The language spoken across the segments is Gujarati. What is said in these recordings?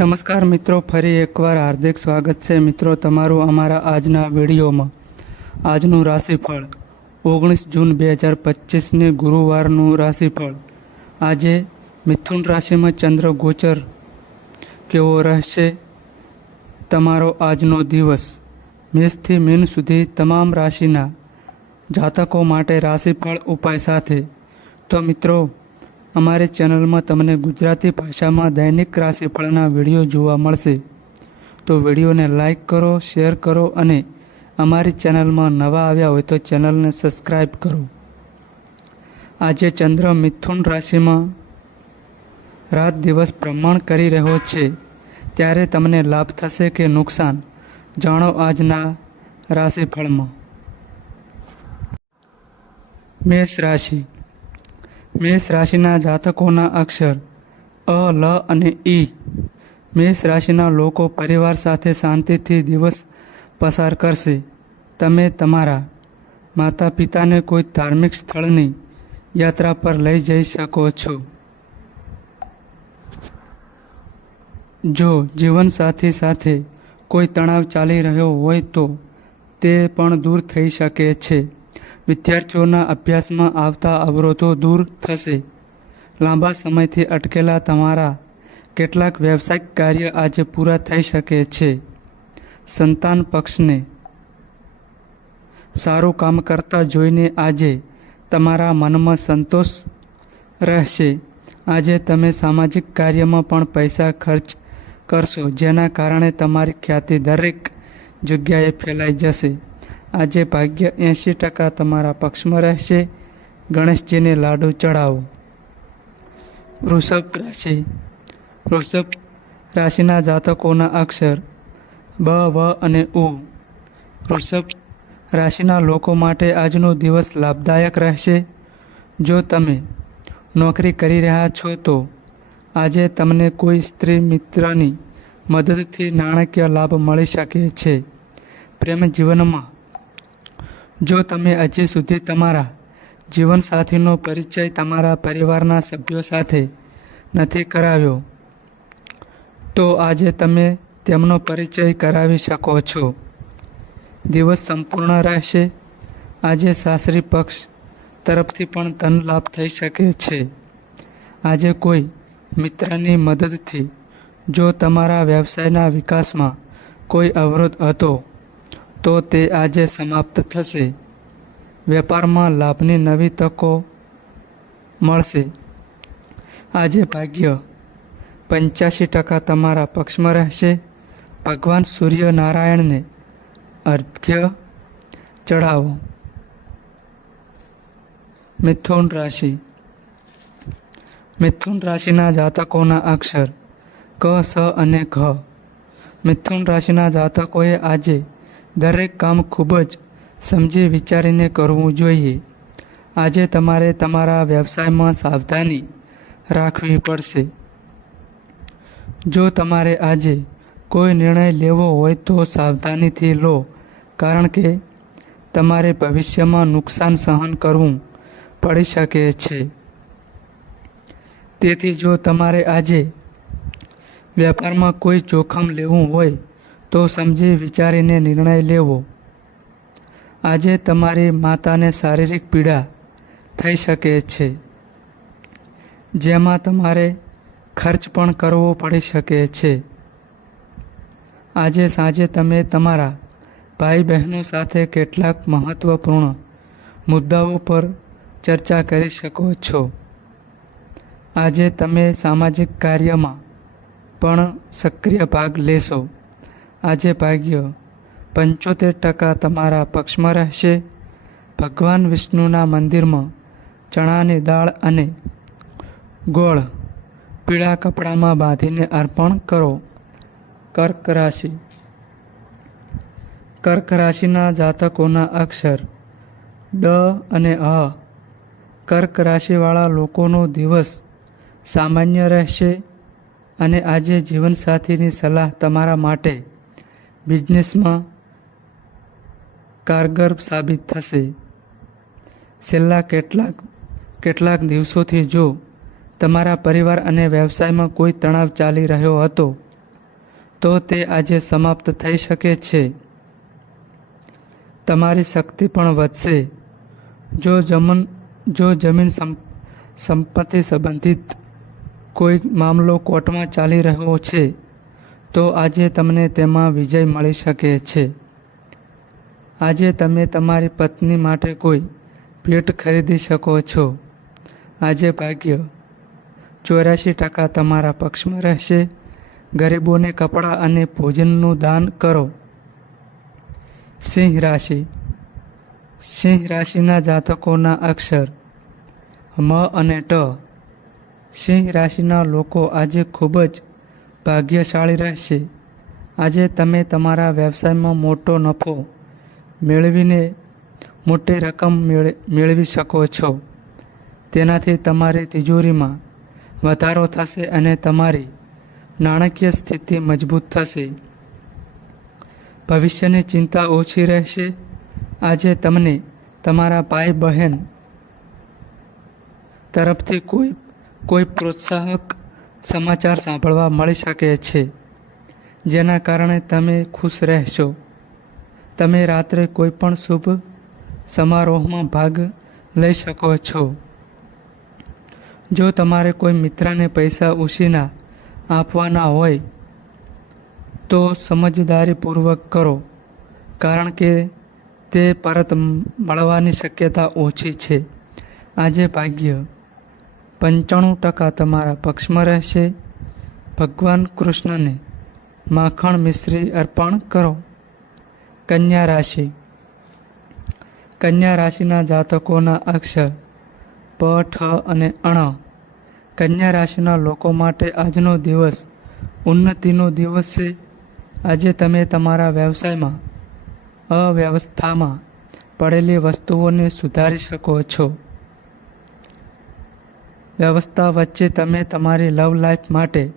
નમસ્કાર મિત્રો, ફરી એકવાર હાર્દિક સ્વાગત છે. મિત્રો, તમારું અમારા આજના વિડીયોમાં. આજનું રાશિફળ ઓગણીસ જૂન બે હજાર પચીસની ગુરુવારનું રાશિફળ. આજે મિથુન રાશિમાં ચંદ્ર ગોચર કેવો રહેશે? તમારો આજનો દિવસ. મેષથી મીન સુધી તમામ રાશિના જાતકો માટે રાશિફળ ઉપાય સાથે. તો મિત્રો અમારી ચેનલમાં તમને ગુજરાતી ભાષામાં દૈનિક રાશિફળના વીડિયો જોવા મળશે. તો વિડીયોને લાઈક કરો, શેર કરો અને અમારી ચેનલમાં નવા આવ્યા હોય તો ચેનલને સબસ્ક્રાઈબ કરો. આજે ચંદ્ર મિથુન રાશિમાં રાત દિવસ ભ્રમણ કરી રહ્યો છે. ત્યારે તમને લાભ થશે કે નુકસાન? જાણો આજના રાશિફળમાં. મેષ રાશિ. મેષ રાશિના જાતકોના અક્ષર અ, લ અને ઈ મેષ રાશિના લોકો પરિવાર સાથે શાંતિથી દિવસ પસાર કરશે. તમે તમારા માતા પિતાને કોઈ ધાર્મિક સ્થળની યાત્રા પર લઈ જઈ શકો છો. જો જીવનસાથી સાથે કોઈ તણાવ ચાલી રહ્યો હોય તો તે પણ દૂર થઈ શકે છે. વિદ્યાર્થીઓના અભ્યાસમાં આવતા અવરોધો દૂર થશે. લાંબા સમયથી અટકેલા તમારા કેટલાક વ્યવસાયિક કાર્ય આજે પૂરા થઈ શકે છે. સંતાન પક્ષને સારું કામ કરતા જોઈને આજે તમારા મનમાં સંતોષ રહેશે. આજે તમે સામાજિક કાર્યમાં પણ પૈસા ખર્ચ કરશો, જેના કારણે તમારી ખ્યાતિ દરેક જગ્યાએ ફેલાઈ જશે. આજે ભાગ્ય એંશી ટકા તમારા પક્ષમાં રહેશે. ગણેશજીને લાડુ ચડાવો વૃષભ રાશિ. વૃષભ રાશિના જાતકોના અક્ષર બ, વ અને ઉ. વૃષભ રાશિના લોકો માટે આજનો દિવસ લાભદાયક રહેશે. જો તમે નોકરી કરી રહ્યા છો તો આજે તમને કોઈ સ્ત્રી મિત્રની મદદથી નાણાકીય લાભ મળી શકે છે. પ્રેમ જીવનમાં જો તમે હજી સુધી તમારા જીવનસાથીનો પરિચય તમારા પરિવારના સભ્યો સાથે નથી કરાવ્યો, તો આજે તમે તેમનો પરિચય કરાવી શકો છો. દિવસ સંપૂર્ણ રહેશે. આજે સાસરી પક્ષ તરફથી પણ ધન લાભ થઈ શકે છે. આજે કોઈ મિત્રની મદદથી જો તમારા વ્યવસાયના વિકાસમાં કોઈ અવરોધ હતો તો તે આજે સમાપ્ત થશે. વેપારમાં લાભની નવી તકો મળશે. આજે ભાગ્ય પંચ્યાસી ટકા તમારા પક્ષમાં રહેશે. ભગવાન સૂર્યનારાયણને અર્ઘ્ય ચઢાવો. મિથુન રાશિ. મિથુન રાશિના જાતકોના અક્ષર ક, સ અને ઘ. મિથુન રાશિના જાતકોએ આજે દરેક કામ ખૂબ જ સમજી વિચારીને કરવું જોઈએ. આજે તમારે તમારા વ્યવસાયમાં સાવધાની રાખવી પડશે. જો તમારે આજે કોઈ નિર્ણય લેવો હોય તો સાવધાનીથી લો, કારણ કે તમારે ભવિષ્યમાં નુકસાન સહન કરવું પડી શકે છે. તેથી જો તમારે આજે વેપારમાં કોઈ જોખમ લેવું હોય તો સમજી વિચારીને નિર્ણય લેવો. આજે તમારી માતાને શારીરિક પીડા થઈ શકે છે. જેમાં તમારે ખર્ચ પણ કરવો પડી શકે છે. આજે સાંજે તમે તમારા ભાઈ બહેનો સાથે કેટલાક મહત્ત્વપૂર્ણ મુદ્દાઓ પર ચર્ચા કરી શકો છો. આજે તમે સામાજિક કાર્યમાં પણ સક્રિય ભાગ લેશો. આજે ભાગ્ય. પંચોતેર ટકા તમારા પક્ષમાં રહેશે. ભગવાન વિષ્ણુના મંદિરમાં ચણાની દાળ અને ગોળ પીળા કપડામાં બાંધીને અર્પણ કરો. કર્ક રાશિ. કર્ક રાશિના જાતકોના અક્ષર ડ અને અ. કર્ક રાશિવાળા લોકોનો દિવસ સામાન્ય રહેશે અને આજે જીવનસાથીની સલાહ તમારા માટે બિઝનેસમાં કારગર સાબિત થશે. છેલ્લા કેટલાક કેટલાક દિવસોથી જો તમારા પરિવાર અને વ્યવસાયમાં કોઈ તણાવ ચાલી રહ્યો હતો, તો તે આજે સમાપ્ત થઈ શકે છે. તમારી શક્તિ પણ વધશે. જો જમન, જો જમીન સંપત્તિ સંબંધિત કોઈ મામલો કોર્ટમાં ચાલી રહ્યો છે તો આજે તમને તેમાં વિજય મળી શકે છે. આજે તમે તમારી પત્ની માટે કોઈ ભેટ ખરીદી શકો છો. આજે ભાગ્ય ચોર્યાસી ટકા તમારા પક્ષમાં રહેશે. ગરીબોને કપડાં અને ભોજનનું દાન કરો. સિંહ રાશિ. સિંહ રાશિના જાતકોના અક્ષર મ અને ટ. સિંહ રાશિના લોકો આજે ખૂબ જ ભાગ્યશાળી રહેશે. આજે તમે તમારા વ્યવસાયમાં મોટો નફો મેળવીને મોટી રકમ મેળ- મેળવી શકો છો. તેનાથી તમારી તિજોરીમાં વધારો થશે અને તમારી નાણાકીય સ્થિતિ મજબૂત થશે. ભવિષ્યની ચિંતા ઓછી રહેશે. આજે તમને તમારા ભાઈ બહેન તરફથી કોઈ કોઈ પ્રોત્સાહક સમાચાર સાંભળવા મળી શકે છે. જેના કારણે તમે ખુશ રહેશો. તમે રાત્રે કોઈ પણ શુભ સમારોહમાં ભાગ લઈ શકો છો. જો તમારે કોઈ મિત્રને પૈસા ઉછીના આપવાના હોય, તો સમજદારીપૂર્વક કરો, કારણ કે તે પરત મળવાની શક્યતા ઓછી છે. આજે ભાગ્ય પંચાણું ટકા તમારા પક્ષમાં રહેશે. ભગવાન કૃષ્ણને માખણ મિશ્રી અર્પણ કરો. કન્યા રાશિ. કન્યા રાશિના જાતકોના અક્ષર પ, ઠ અને અણ. કન્યા રાશિના લોકો માટે આજનો દિવસ ઉન્નતિનો દિવસ છે. આજે તમે તમારા વ્યવસાયમાં, અવ્યવસ્થામાં પડેલી વસ્તુઓને સુધારી શકો છો. વ્યવસ્થા વચ્ચે તમે તમારી લવ લાઈફ માટે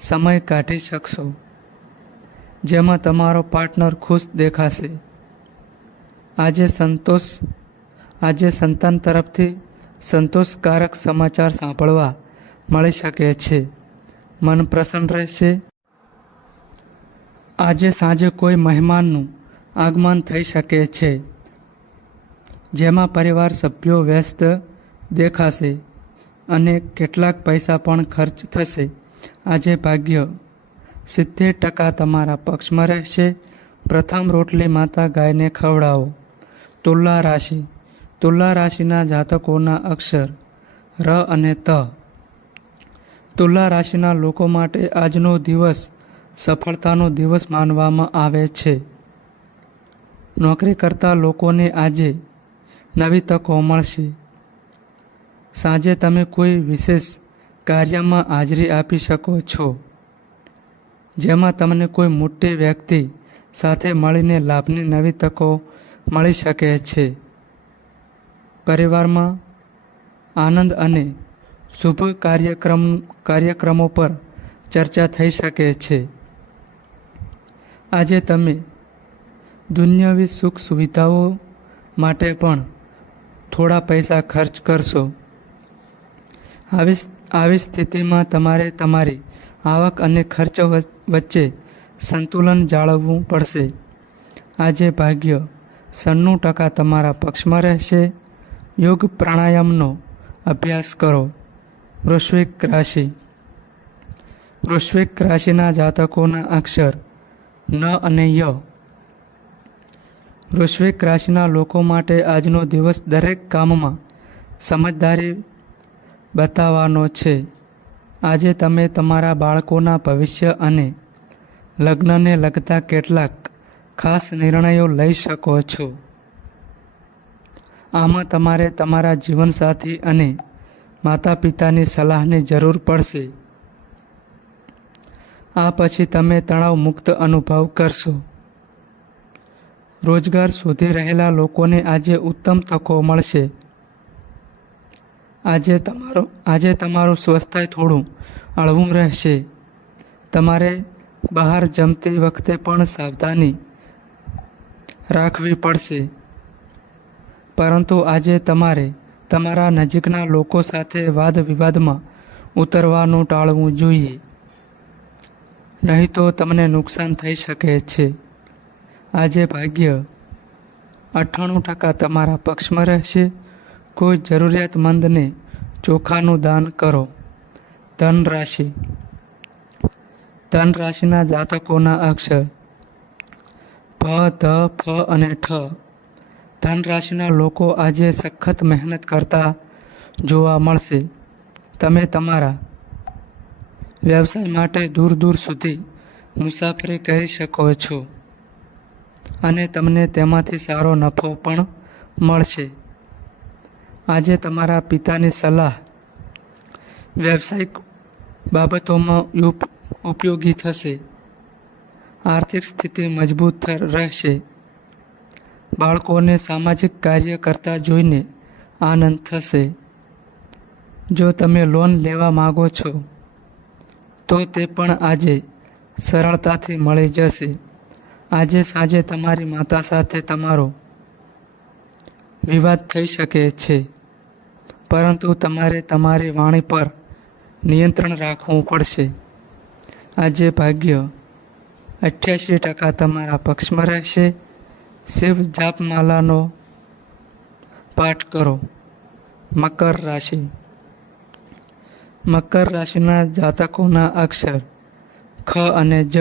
સમય કાઢી શકશો, જેમાં તમારો પાર્ટનર ખુશ દેખાશે. આજે સંતોષ, આજે સંતાન તરફથી સંતોષકારક સમાચાર સાંભળવા મળી શકે છે. મન પ્રસન્ન રહેશે. આજે સાંજે કોઈ મહેમાનનું આગમન થઈ શકે છે, જેમાં પરિવાર સભ્યો વ્યસ્ત દેખાશે. અને કેટલાક પૈસા પણ ખર્ચ થશે. આજે ભાગ્ય સિત્તેર ટકા તમારા પક્ષમાં રહેશે. પ્રથમ રોટલી માતા ગાયને ખવડાવો. તુલા રાશિ. તુલા રાશિના જાતકોના અક્ષર ર અને ત. તુલા રાશિના લોકો માટે આજનો દિવસ સફળતાનો દિવસ માનવામાં આવે છે. નોકરી કરતા લોકોને આજે નવી તકો મળશે. સાંજે તમે કોઈ વિશેષ કાર્યમાં હાજરી આપી શકો છો, જેમાં તમને કોઈ મોટી વ્યક્તિ સાથે મળીને લાભની નવી તકો મળી શકે છે. પરિવારમાં આનંદ અને શુભ કાર્યક્રમ, કાર્યક્રમો પર ચર્ચા થઈ શકે છે. આજે તમે દુનિયાવી સુખ સુવિધાઓ માટે પણ થોડા પૈસા ખર્ચ કરશો. આવી આવી સ્થિતિમાં તમારે તમારી આવક અને ખર્ચ વચ- વચ્ચે સંતુલન જાળવવું પડશે. આજે ભાગ્ય સન્નું ટકા તમારા પક્ષમાં રહેશે. યોગ પ્રાણાયામનો અભ્યાસ કરો. વૃશ્વિક રાશિ. વૃશ્વિક રાશિના જાતકોના અક્ષર ન અને ય. વૃશ્વિક રાશિના લોકો માટે આજનો દિવસ દરેક કામમાં સમજદારી બતાવવાનો છે. આજે તમે તમારા બાળકોના ભવિષ્ય અને લગ્નને લગતા કેટલાક ખાસ નિર્ણયો લઈ શકો છો. આમાં તમારે તમારા જીવનસાથી અને માતા પિતાની સલાહની જરૂર પડશે. આ પછી તમે તણાવ મુક્ત અનુભવ કરશો. રોજગાર શોધી રહેલા લોકોને આજે ઉત્તમ તકો મળશે. આજે તમારો, આજે તમારું સ્વાસ્થ્ય થોડું હળવું રહેશે. તમારે બહાર જમતી વખતે પણ સાવધાની રાખવી પડશે. પરંતુ આજે તમારે તમારા નજીકના લોકો સાથે વાદ વિવાદમાં ઉતરવાનું ટાળવું જોઈએ. નહીં તો તમને નુકસાન થઈ શકે છે. આજે ભાગ્ય અઠ્ઠાણું ટકા તમારા પક્ષમાં રહેશે. કોઈ જરૂરિયાતમંદને ચોખાનું દાન કરો. ધન રાશિ ધન રાશિના જાતકોના અક્ષર. ભ ધ, ફ અને ઠ. ધન રાશિના લોકો આજે સખત મહેનત કરતા જોવા મળશે. તમે તમારા વ્યવસાય માટે દૂર દૂર સુધી મુસાફરી કરી શકો છો. અને તમને તેમાંથી સારો નફો પણ મળશે. આજે તમારા પિતાની સલાહ વ્યવસાયિક બાબતોમાં ઉપ- ઉપયોગી થશે. આર્થિક સ્થિતિ મજબૂત રહેશે. બાળકોને સામાજિક કાર્ય કરતા જોઈને આનંદ થશે. જો તમે લોન લેવા માગો છો, તો તે પણ આજે સરળતાથી મળી જશે. આજે સાંજે તમારી માતા સાથે તમારો વિવાદ થઈ શકે છે. પરંતુ તમારે તમારી વાણી પર નિયંત્રણ રાખવું પડશે. આજે ભાગ્ય અઠ્યાસી ટકા તમારા પક્ષમાં રહેશે. શિવ જાપમાલાનો પાઠ કરો. મકર રાશિ. મકર રાશિના જાતકોના અક્ષર ખ અને જ.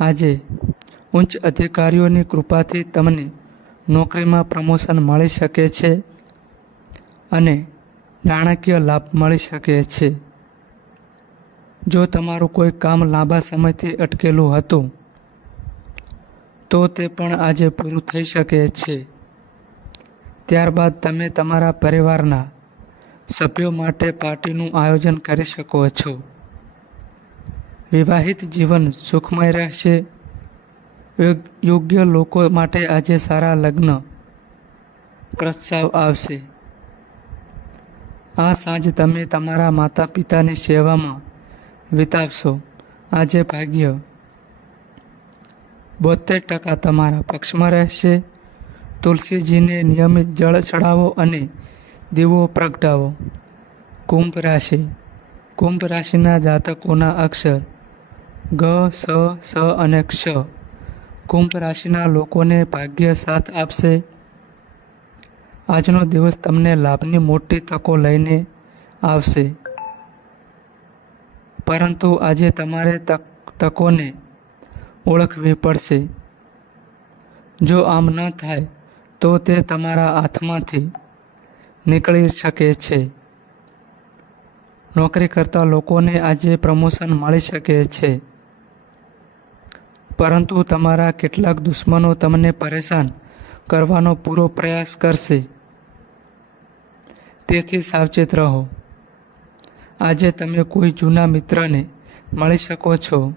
આજે ઉચ્ચ અધિકારીઓની કૃપાથી તમને નોકરીમાં પ્રમોશન મળી શકે છે. અને નાણાકીય લાભ મળી શકે છે. જો તમારું કોઈ કામ લાંબા સમયથી અટકેલું હતું, તો તે પણ આજે પૂરું થઈ શકે છે. ત્યારબાદ તમે તમારા પરિવારના સભ્યો માટે પાર્ટીનું આયોજન કરી શકો છો. વિવાહિત જીવન સુખમય રહેશે. યોગ- યોગ્ય લોકો માટે આજે સારા લગ્ન, પ્રસ્તાવ આવશે. આ સાંજ તમે તમારા માતા પિતાની સેવામાં વિતાવશો. આજે ભાગ્ય બોતેર ટકા તમારા પક્ષમાં રહેશે. તુલસીજીને નિયમિત જળ ચડાવો અને દીવો પ્રગટાવો. કુંભ રાશિ. કુંભ રાશિના જાતકોના અક્ષર ગ, સ સ અને ક્ષ કુંભ રાશિના લોકોને ભાગ્ય સાથ આપશે. આજનો દિવસ તમને લાભની મોટી તકો લઈને આવશે. પરંતુ આજે તમારે તક, તકોને ઓળખવી પડશે. જો આમ ન થાય, તો તે તમારા હાથમાંથી નીકળી શકે છે. નોકરી કરતા લોકોને આજે પ્રમોશન મળી શકે છે. પરંતુ તમારા કેટલાક દુશ્મનો તમને પરેશાન કરવાનો પૂરો પ્રયાસ કરશે. તેથી સાવચેત રહો. આજે તમે કોઈ જૂના મિત્રને મળી શકો છો,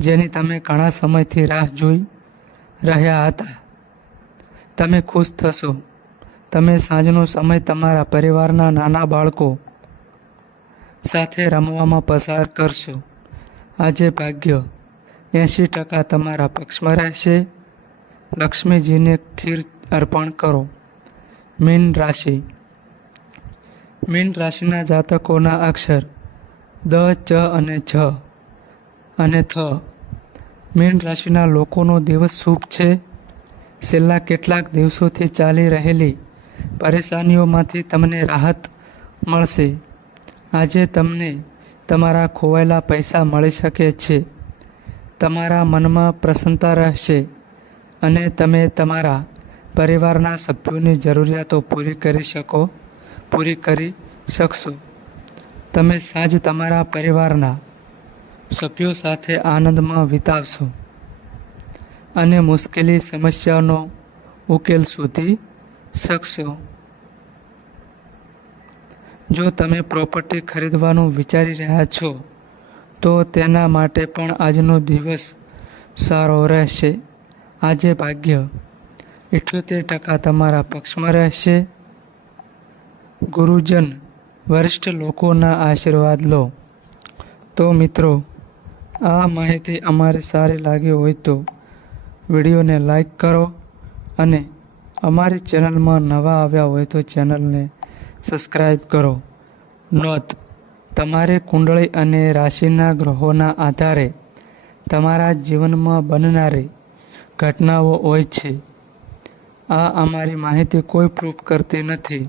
જેની તમે ઘણા સમયથી રાહ જોઈ રહ્યા હતા. તમે ખુશ થશો. તમે સાંજનો સમય તમારા પરિવારના નાના બાળકો સાથે રમવામાં પસાર કરશો. આજે ભાગ્ય એંશી ટકા તમારા પક્ષમાં રહેશે. લક્ષ્મીજીને ખીર અર્પણ કરો. મીન રાશિ મીન રાશિના જાતકોના અક્ષર દ, ચ અને છ અને થ. મીન રાશિના લોકોનો દિવસ શુભ છે. છેલ્લા કેટલાક દિવસોથી ચાલી રહેલી પરેશાનીઓમાંથી તમને રાહત મળશે. આજે તમને તમારા ખોવાયેલા પૈસા મળી શકે છે. તમારા મનમાં પ્રસન્નતા રહેશે અને તમે તમારા પરિવારના સભ્યોની જરૂરિયાતો પૂરી કરી શકો. પૂરી કરી શકશો. તમે સાંજ તમારા પરિવારના સભ્યો સાથે આનંદમાં વિતાવશો અને મુશ્કેલી સમસ્યાનો ઉકેલ શોધી શકશો. જો તમે પ્રોપર્ટી ખરીદવાનું વિચારી રહ્યા છો, તો તેના માટે પણ આજનો દિવસ સારો રહેશે. આજે ભાગ્ય. ઇઠ્યોતેર ટકા તમારા પક્ષમાં રહેશે. ગુરુજન, વરિષ્ઠ લોકોના આશીર્વાદ લો. તો મિત્રો, આ માહિતી અમારે સારી લાગી હોય તો વિડીયોને લાઈક કરો અને અમારી ચેનલમાં નવા આવ્યા હોય તો ચેનલને સબસ્ક્રાઈબ કરો. નોંધ, તમારે કુંડળી અને રાશિના ગ્રહોના આધારે તમારા જીવનમાં બનનારી ઘટનાઓ હોય છે. આ અમારી માહિતી કોઈ પ્રૂફ કરતી નથી.